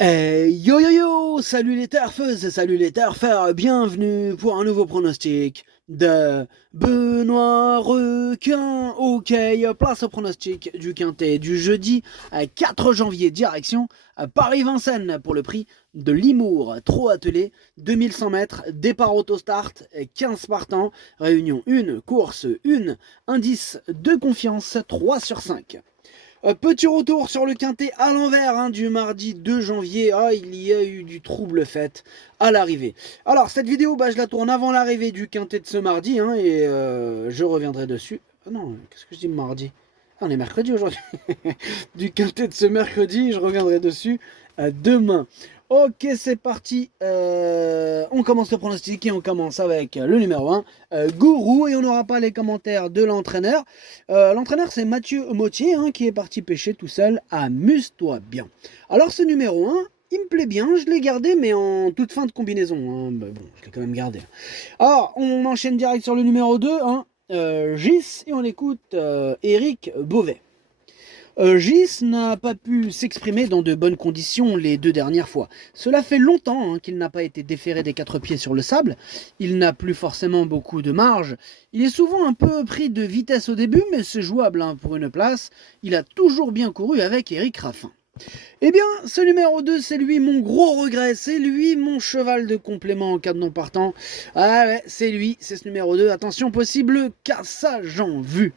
Yo yo yo, salut les turfeuses et salut les turfeurs, bienvenue pour un nouveau pronostic de Benoît Requin. Ok, place au pronostic du quintet du jeudi 4 janvier, direction Paris-Vincennes pour le prix de Limours, trop attelé, 2100 mètres, départ autostart, 15 partants, réunion 1, course 1, indice de confiance 3 sur 5. Petit retour sur le quintet à l'envers du mardi 2 janvier. Ah, il y a eu du trouble fait à l'arrivée. Alors, cette vidéo, je la tourne avant l'arrivée du quintet de ce mardi et je reviendrai dessus. Ah non, qu'est-ce que je dis mardi? Ah, on est mercredi aujourd'hui. Du quintet de ce mercredi, je reviendrai dessus demain. Ok, c'est parti. On commence le pronostic et on commence avec le numéro 1, Gourou. Et on n'aura pas les commentaires de l'entraîneur. L'entraîneur, c'est Mathieu Mottier qui est parti pêcher tout seul. Amuse-toi bien. Alors, ce numéro 1, il me plaît bien. Je l'ai gardé, mais en toute fin de combinaison. Bon, je l'ai quand même gardé. Alors, on enchaîne direct sur le numéro 2, Gis. Et on écoute Eric Beauvais. Gis n'a pas pu s'exprimer dans de bonnes conditions les 2 dernières fois. Cela fait longtemps qu'il n'a pas été déféré des 4 pieds sur le sable. Il n'a plus forcément beaucoup de marge. Il est souvent un peu pris de vitesse au début, mais c'est jouable pour une place. Il a toujours bien couru avec Eric Raffin. Eh bien, ce numéro 2, c'est lui mon gros regret, c'est lui mon cheval de complément en cas de non partant. Ah ouais, c'est lui, c'est ce numéro 2. Attention, possible cassage en vue.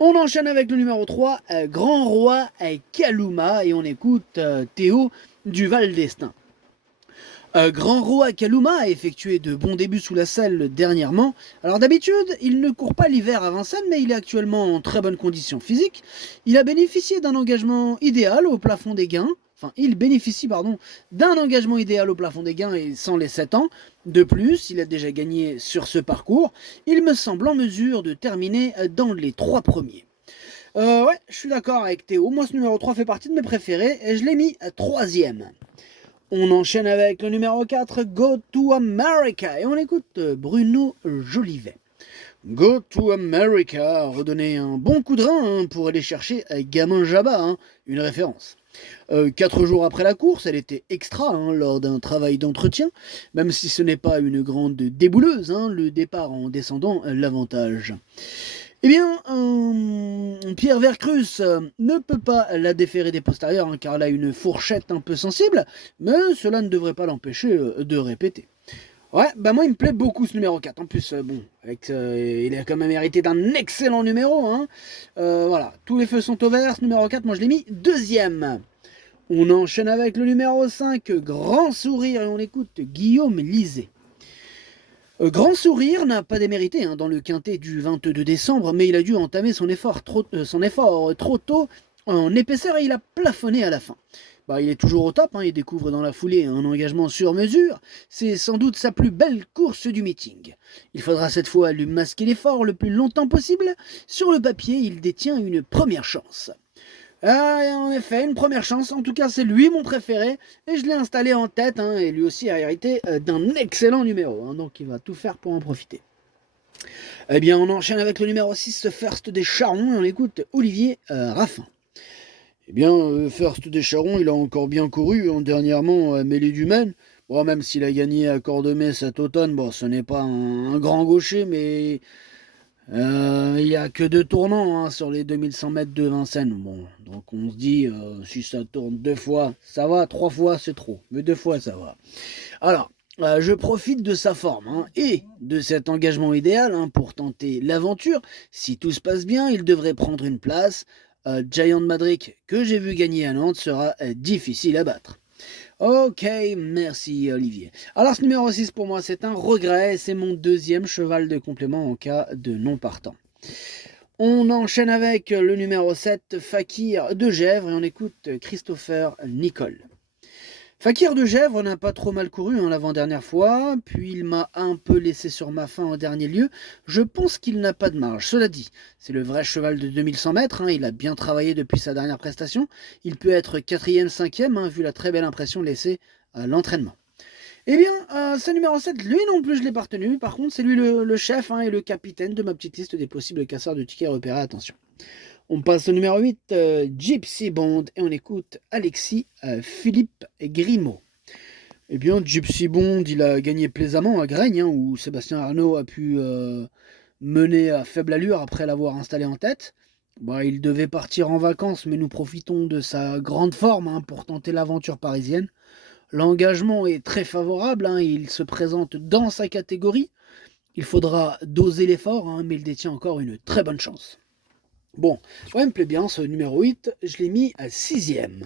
On enchaîne avec le numéro 3, Grand Roi Kaluma, et on écoute Théo du Val d'Estaing. Grand Roi Kaluma a effectué de bons débuts sous la selle dernièrement. Alors d'habitude, il ne court pas l'hiver à Vincennes, mais il est actuellement en très bonne condition physique. Il a bénéficié d'un engagement idéal au plafond des gains. Enfin, il bénéficie, d'un engagement idéal au plafond des gains et sans les 7 ans. De plus, il a déjà gagné sur ce parcours. Il me semble en mesure de terminer dans les 3 premiers. Ouais, je suis d'accord avec Théo. Moi, ce numéro 3 fait partie de mes préférés et je l'ai mis 3ème. On enchaîne avec le numéro 4, Go to America. Et on écoute Bruno Jolivet. Go to America a redonné un bon coup de rein pour aller chercher Gamin Jabba, une référence. 4 jours après la course, elle était extra lors d'un travail d'entretien, même si ce n'est pas une grande débouleuse, le départ en descendant l'avantage. Eh bien, Pierre Vercruz ne peut pas la déférer des postérieurs car elle a une fourchette un peu sensible, mais cela ne devrait pas l'empêcher de répéter. Ouais, moi il me plaît beaucoup ce numéro 4. En plus, il a quand même hérité d'un excellent numéro. Voilà, tous les feux sont au vert. Ce numéro 4, moi je l'ai mis 2ème. On enchaîne avec le numéro 5, Grand Sourire, et on écoute Guillaume Lisée. Grand Sourire n'a pas démérité dans le quintet du 22 décembre, mais il a dû entamer son effort trop tôt en épaisseur et il a plafonné à la fin. Il est toujours au top, il découvre dans la foulée un engagement sur mesure. C'est sans doute sa plus belle course du meeting. Il faudra cette fois lui masquer l'effort le plus longtemps possible. Sur le papier, il détient une première chance. En effet, une première chance. En tout cas, c'est lui mon préféré. Et je l'ai installé en tête. Et lui aussi a hérité d'un excellent numéro. Donc il va tout faire pour en profiter. Eh bien, on enchaîne avec le numéro 6, First des Charons. Et on écoute Olivier Raffin. Eh bien, First des Charons, il a encore bien couru dernièrement mêlée du Maine. Bon, même s'il a gagné à Cordemais cet automne, ce n'est pas un grand gaucher, mais il n'y a que 2 tournants sur les 2100 mètres de Vincennes. Bon, donc on se dit, si ça tourne 2 fois, ça va, 3 fois, c'est trop. Mais 2 fois, ça va. Alors, je profite de sa forme et de cet engagement idéal pour tenter l'aventure. Si tout se passe bien, il devrait prendre une place. Giant Madrick, que j'ai vu gagner à Nantes, sera difficile à battre. Ok, merci Olivier. Alors ce numéro 6 pour moi c'est un regret, c'est mon 2e cheval de complément en cas de non partant. On enchaîne avec le numéro 7, Fakir de Gèvres, et on écoute Christopher Nicole. Fakir de Gèvres n'a pas trop mal couru l'avant-dernière fois, puis il m'a un peu laissé sur ma faim en dernier lieu. Je pense qu'il n'a pas de marge. Cela dit, c'est le vrai cheval de 2100 mètres, il a bien travaillé depuis sa dernière prestation. Il peut être 4ème, 5ème, vu la très belle impression laissée à l'entraînement. Eh bien, ce numéro 7, lui non plus je l'ai pas retenu. Par contre, c'est lui le chef et le capitaine de ma petite liste des possibles casseurs de tickets repérés. Attention. On passe au numéro 8, Gypsy Bond, et on écoute Alexis Philippe Grimaud. Eh bien, Gypsy Bond, il a gagné plaisamment à Graignes, hein, où Sébastien Arnaud a pu mener à faible allure après l'avoir installé en tête. Bah, il devait partir en vacances, mais nous profitons de sa grande forme, hein, pour tenter l'aventure parisienne. L'engagement est très favorable, hein, il se présente dans sa catégorie. Il faudra doser l'effort, hein, mais il détient encore une très bonne chance. Bon, ouais, il me plaît bien ce numéro 8, je l'ai mis à 6ème.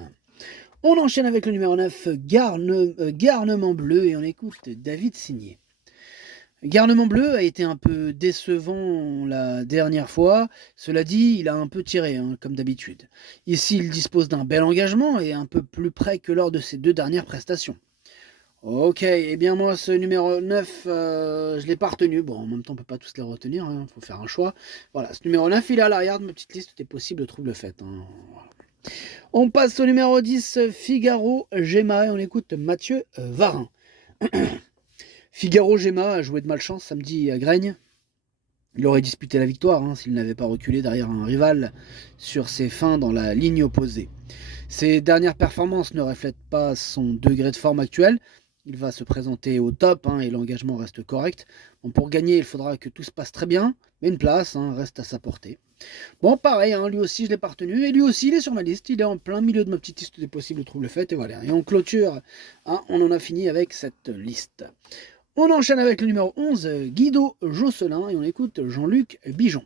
On enchaîne avec le numéro 9, Garnement Bleu, et on écoute David Signé. Garnement Bleu a été un peu décevant la dernière fois. Cela dit, il a un peu tiré, hein, comme d'habitude. Ici, il dispose d'un bel engagement et un peu plus près que lors de ses 2 dernières prestations. Ok, eh bien moi, ce numéro 9, je l'ai pas retenu. Bon, en même temps, on peut pas tous les retenir, hein, faut faire un choix. Voilà, ce numéro 9, il est à l'arrière de ma petite liste, tout est possible, trouble fait. Hein. Voilà. On passe au numéro 10, Figaro Gemma, et on écoute Mathieu Varin. Figaro Gemma a joué de malchance samedi à Graignes. Il aurait disputé la victoire, hein, s'il n'avait pas reculé derrière un rival sur ses fins dans la ligne opposée. Ses dernières performances ne reflètent pas son degré de forme actuel. Il va se présenter au top, hein, et l'engagement reste correct. Bon, pour gagner, il faudra que tout se passe très bien, mais une place, hein, reste à sa portée. Bon, pareil, hein, lui aussi je l'ai pas retenu, et lui aussi il est sur ma liste, il est en plein milieu de ma petite liste des possibles troubles faits, et voilà. Et on clôture, hein, on en a fini avec cette liste. On enchaîne avec le numéro 11, Guido Josselin, et on écoute Jean-Luc Bijon.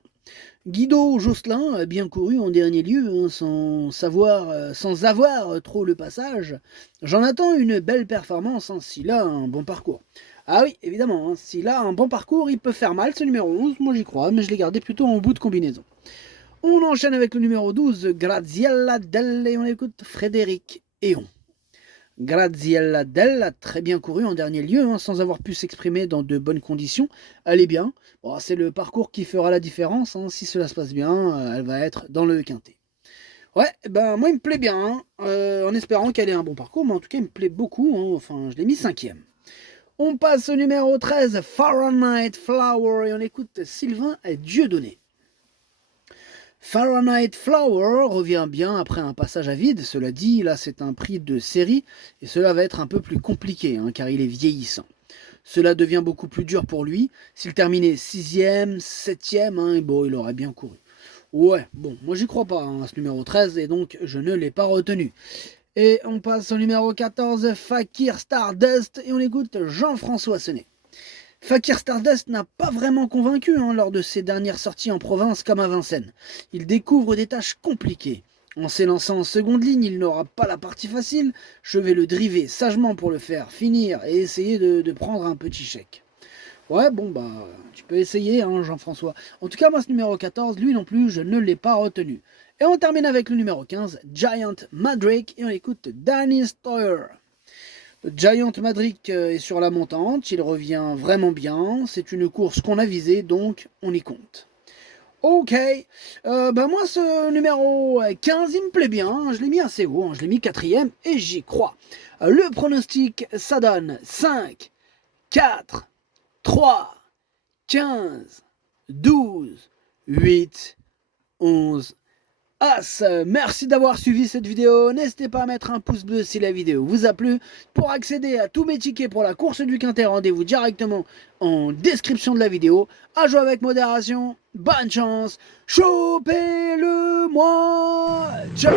Guido Josselin a bien couru en dernier lieu, hein, sans avoir trop le passage. J'en attends une belle performance, hein, s'il a un bon parcours. Ah oui, évidemment, hein, s'il a un bon parcours, il peut faire mal ce numéro 11, moi j'y crois, mais je l'ai gardé plutôt en bout de combinaison. On enchaîne avec le numéro 12, Graziella Delle, et on écoute Frédéric Héon. Graziella Delle a très bien couru en dernier lieu, hein, sans avoir pu s'exprimer dans de bonnes conditions. Elle est bien. Bon, c'est le parcours qui fera la différence, hein. Si cela se passe bien, elle va être dans le quintet. Ouais, ben moi il me plaît bien, hein, en espérant qu'elle ait un bon parcours, mais en tout cas il me plaît beaucoup, hein. Enfin je l'ai mis 5ème. On passe au numéro 13, Fahrenheit Flower, et on écoute Sylvain Dieudonné. Fahrenheit Flower revient bien après un passage à vide, cela dit, là c'est un prix de série, et cela va être un peu plus compliqué, hein, car il est vieillissant. Cela devient beaucoup plus dur pour lui, s'il terminait 6ème, 7ème, hein, bon, il aurait bien couru. Ouais, bon, moi j'y crois pas, hein, à ce numéro 13, et donc je ne l'ai pas retenu. Et on passe au numéro 14, Fakir Stardust, et on écoute Jean-François Senet. Fakir Stardust n'a pas vraiment convaincu, hein, lors de ses dernières sorties en province comme à Vincennes. Il découvre des tâches compliquées. En s'élançant en seconde ligne, il n'aura pas la partie facile. Je vais le driver sagement pour le faire finir et essayer de prendre un petit chèque. Ouais, bon, bah, tu peux essayer, hein, Jean-François. En tout cas, moi, ce numéro 14, lui non plus, je ne l'ai pas retenu. Et on termine avec le numéro 15, Giant Madrick, et on écoute Danny Stoyer. Giant Madrick est sur la montante, il revient vraiment bien, c'est une course qu'on a visée, donc on y compte. Ok, moi ce numéro 15 il me plaît bien, je l'ai mis assez haut, hein, je l'ai mis 4ème et j'y crois. Le pronostic ça donne 5, 4, 3, 15, 12, 8, 11, As. Merci d'avoir suivi cette vidéo, n'hésitez pas à mettre un pouce bleu si la vidéo vous a plu. Pour accéder à tous mes tickets pour la course du Quintet, rendez-vous directement en description de la vidéo. À jouer avec modération, bonne chance, chopez-le moi, ciao.